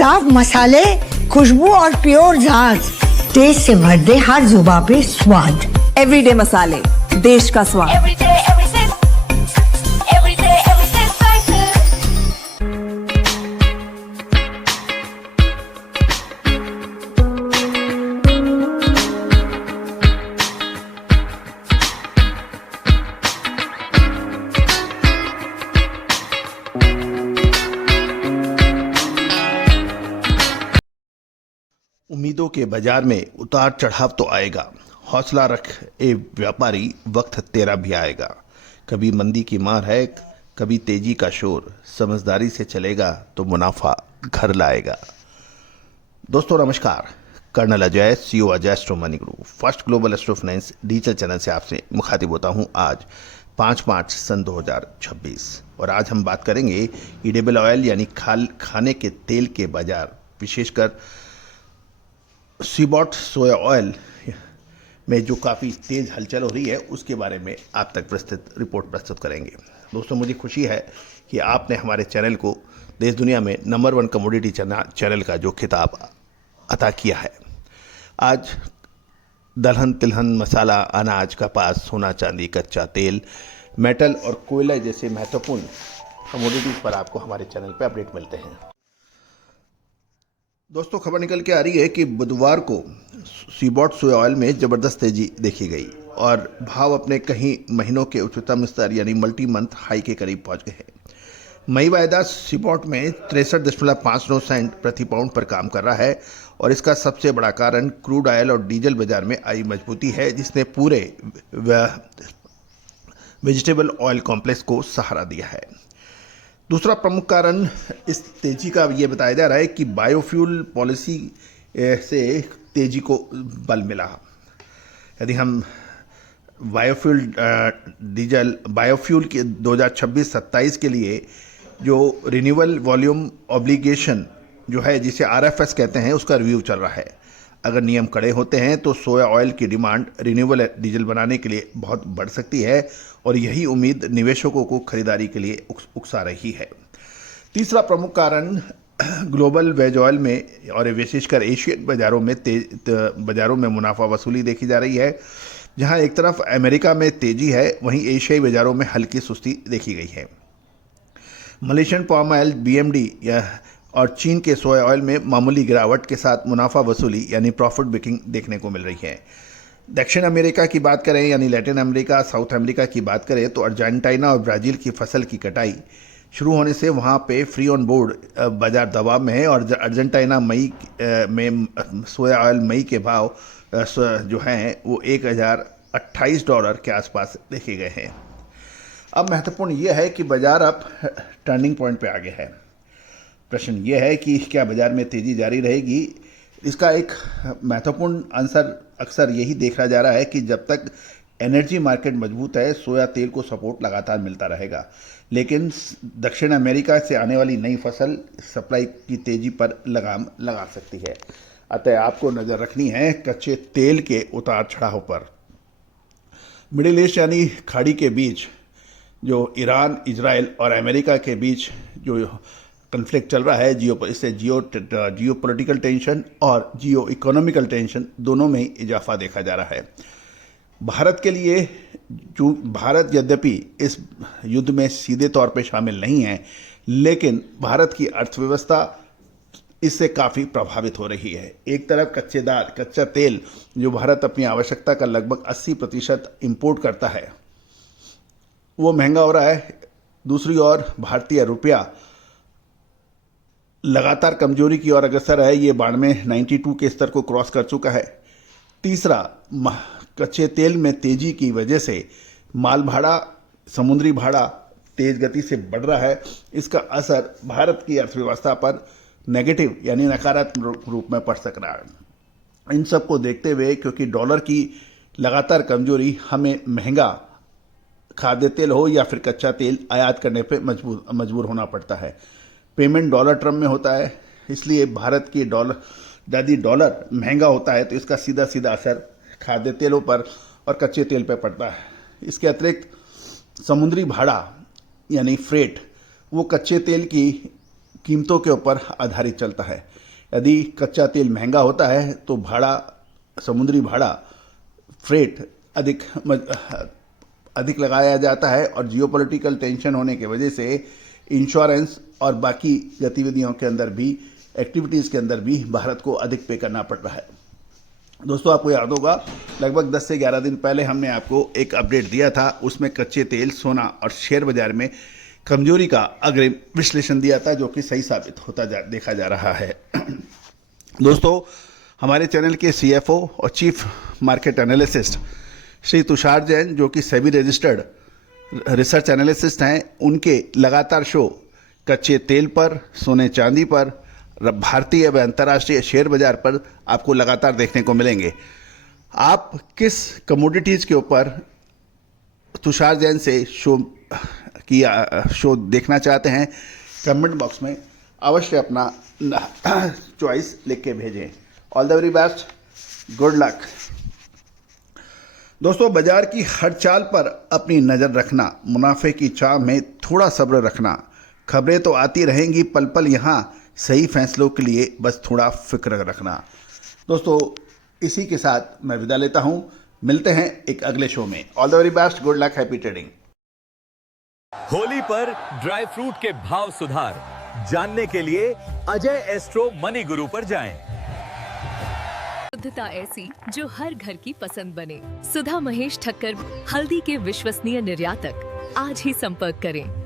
साफ मसाले, खुशबू और प्योर झांझ, टेस्ट से भर दे हर जुबां पे स्वाद। एवरीडे मसाले, देश का स्वाद। उम्मीदों के बाजार में उतार चढ़ाव तो आएगा, हौसला रख ए व्यापारी, वक्त तेरा भी आएगा। कभी मंदी की मार है, कभी तेजी का शोर, समझदारी से चलेगा तो मुनाफा घर लाएगा। दोस्तों नमस्कार, colonel Ajay, CEO Ajay astro money group, first global astro finance digital channel से आपसे मुखातिब होता हूं आज 5 मार्च सन 2026। और आज हम बात करेंगे ईडेबल ऑयल यानी खाने के तेल के बाजार, विशेषकर सीबॉट सोया ऑयल में जो काफ़ी तेज़ हलचल हो रही है उसके बारे में आप तक रिपोर्ट प्रस्तुत करेंगे। दोस्तों मुझे खुशी है कि आपने हमारे चैनल को देश दुनिया में नंबर 1 कमोडिटी चैनल का जो खिताब अता किया है। आज दलहन तिलहन, मसाला, अनाज, कपास, सोना चांदी, कच्चा तेल, मेटल और कोयला जैसे महत्वपूर्ण कमोडिटीज़ पर आपको हमारे चैनल पर अपडेट मिलते हैं। दोस्तों खबर निकल के आ रही है कि बुधवार को सीबॉट सोया ऑयल में ज़बरदस्त तेजी देखी गई और भाव अपने कई महीनों के उच्चतम स्तर यानी मल्टी मंथ हाई के करीब पहुंच गए हैं। मई वायदा सीबॉट में 63.59 सेंट प्रति पाउंड पर काम कर रहा है और इसका सबसे बड़ा कारण क्रूड ऑयल और डीजल बाजार में आई मजबूती है, जिसने पूरे वेजिटेबल ऑयल कॉम्प्लेक्स को सहारा दिया है। दूसरा प्रमुख कारण इस तेजी का ये बताया जा रहा है कि बायोफ्यूल पॉलिसी से तेजी को बल मिला। यदि हम बायोफ्यूल के 2026-27 के लिए जो रिन्यूएबल वॉल्यूम ऑब्लिगेशन जो है, जिसे आरएफएस कहते हैं, उसका रिव्यू चल रहा है। अगर नियम कड़े होते हैं तो सोया ऑयल की डिमांड रिन्यूएबल डीजल बनाने के लिए बहुत बढ़ सकती है और यही उम्मीद निवेशकों को खरीदारी के लिए उकसा रही है। तीसरा प्रमुख कारण ग्लोबल वेज ऑयल में और विशेषकर एशियन बाजारों में मुनाफा वसूली देखी जा रही है। जहां एक तरफ अमेरिका में तेजी है, वहीं एशियाई बाजारों में हल्की सुस्ती देखी गई है। मलेशियन पाम ऑयल बीएमडी और चीन के सोया ऑयल में मामूली गिरावट के साथ मुनाफा वसूली यानी प्रॉफिट बुकिंग देखने को मिल रही है। दक्षिण अमेरिका की बात करें यानी लैटिन अमेरिका, साउथ अमेरिका की बात करें तो अर्जेंटीना और ब्राज़ील की फसल की कटाई शुरू होने से वहाँ पे फ्री ऑन बोर्ड बाजार दबाव में है और अर्जेंटीना मई में सोया ऑयल मई के भाव जो हैं वो $1028 के आसपास देखे गए हैं। अब महत्वपूर्ण ये है कि बाजार अब टर्निंग पॉइंट पे आ गया है। प्रश्न ये है कि क्या बाजार में तेज़ी जारी रहेगी। इसका एक महत्वपूर्ण आंसर अक्सर यही देखा जा रहा है कि जब तक एनर्जी मार्केट मजबूत है, सोया तेल को सपोर्ट लगातार मिलता रहेगा। लेकिन दक्षिण अमेरिका से आने वाली नई फसल सप्लाई की तेज़ी पर लगाम लगा सकती है। अतः आपको नज़र रखनी है कच्चे तेल के उतार चढ़ाव पर। मिडिल ईस्ट यानी खाड़ी के बीच जो ईरान, इजराइल और अमेरिका के बीच जो कन्फ्लिक्ट चल रहा है, इससे जियो पॉलिटिकल टेंशन और जियो इकोनॉमिकल टेंशन दोनों में ही इजाफा देखा जा रहा है। भारत के लिए जो भारत यद्यपि इस युद्ध में सीधे तौर पे शामिल नहीं है, लेकिन भारत की अर्थव्यवस्था इससे काफ़ी प्रभावित हो रही है। एक तरफ कच्चा तेल जो भारत अपनी आवश्यकता का लगभग 80% इम्पोर्ट करता है वो महंगा हो रहा है। दूसरी ओर भारतीय रुपया लगातार कमजोरी की ओर अग्रसर है, ये 92 के स्तर को क्रॉस कर चुका है। तीसरा, कच्चे तेल में तेजी की वजह से माल भाड़ा, समुद्री भाड़ा तेज गति से बढ़ रहा है। इसका असर भारत की अर्थव्यवस्था पर नेगेटिव यानी नकारात्मक रूप में पड़ सक रहा है। इन सब को देखते हुए, क्योंकि डॉलर की लगातार कमजोरी, हमें महंगा खाद्य तेल हो या फिर कच्चा तेल आयात करने पे मजबूर होना पड़ता है। पेमेंट डॉलर टर्म में होता है, इसलिए भारत की यदि डॉलर महंगा होता है तो इसका सीधा सीधा असर खाद्य तेलों पर और कच्चे तेल पर पड़ता है। इसके अतिरिक्त समुद्री भाड़ा यानी फ्रेट, वो कच्चे तेल की कीमतों के ऊपर आधारित चलता है। यदि कच्चा तेल महंगा होता है तो भाड़ा, समुद्री भाड़ा, फ्रेट अधिक लगाया जाता है और जियोपॉलिटिकल टेंशन होने की वजह से इंश्योरेंस और बाकी गतिविधियों के अंदर भी, एक्टिविटीज़ के अंदर भी भारत को अधिक पे करना पड़ रहा है। दोस्तों, आपको याद होगा लगभग 10 से 11 दिन पहले हमने आपको एक अपडेट दिया था, उसमें कच्चे तेल, सोना और शेयर बाजार में कमजोरी का अग्रिम विश्लेषण दिया था, जो कि सही साबित होता देखा जा रहा है। दोस्तों, हमारे चैनल के CFO और chief market analyst Shri Tushar Jain, जो कि सेबी रजिस्टर्ड रिसर्च एनालिसिस्ट हैं, उनके लगातार शो कच्चे तेल पर, सोने चांदी पर, भारतीय व अंतर्राष्ट्रीय शेयर बाजार पर आपको लगातार देखने को मिलेंगे। आप किस कमोडिटीज़ के ऊपर तुषार जैन से शो देखना चाहते हैं, कमेंट बॉक्स में अवश्य अपना चॉइस लिख के भेजें। All the very best, good luck. दोस्तों, बाजार की हर चाल पर अपनी नज़र रखना, मुनाफे की चाह में थोड़ा सब्र रखना। खबरें तो आती रहेंगी पल पल यहाँ, सही फैसलों के लिए बस थोड़ा फिक्र रखना। दोस्तों, इसी के साथ मैं विदा लेता हूँ। मिलते हैं एक अगले शो में। All the very best, good luck, happy trading. Holi पर ड्राई फ्रूट के भाव सुधार जानने के लिए अजय एस्ट्रो मनी गुरु पर जाएं। शुद्धता ऐसी जो हर घर की पसंद बने। सुधा महेश ठक्कर, हल्दी के विश्वसनीय निर्यातक। आज ही संपर्क करें।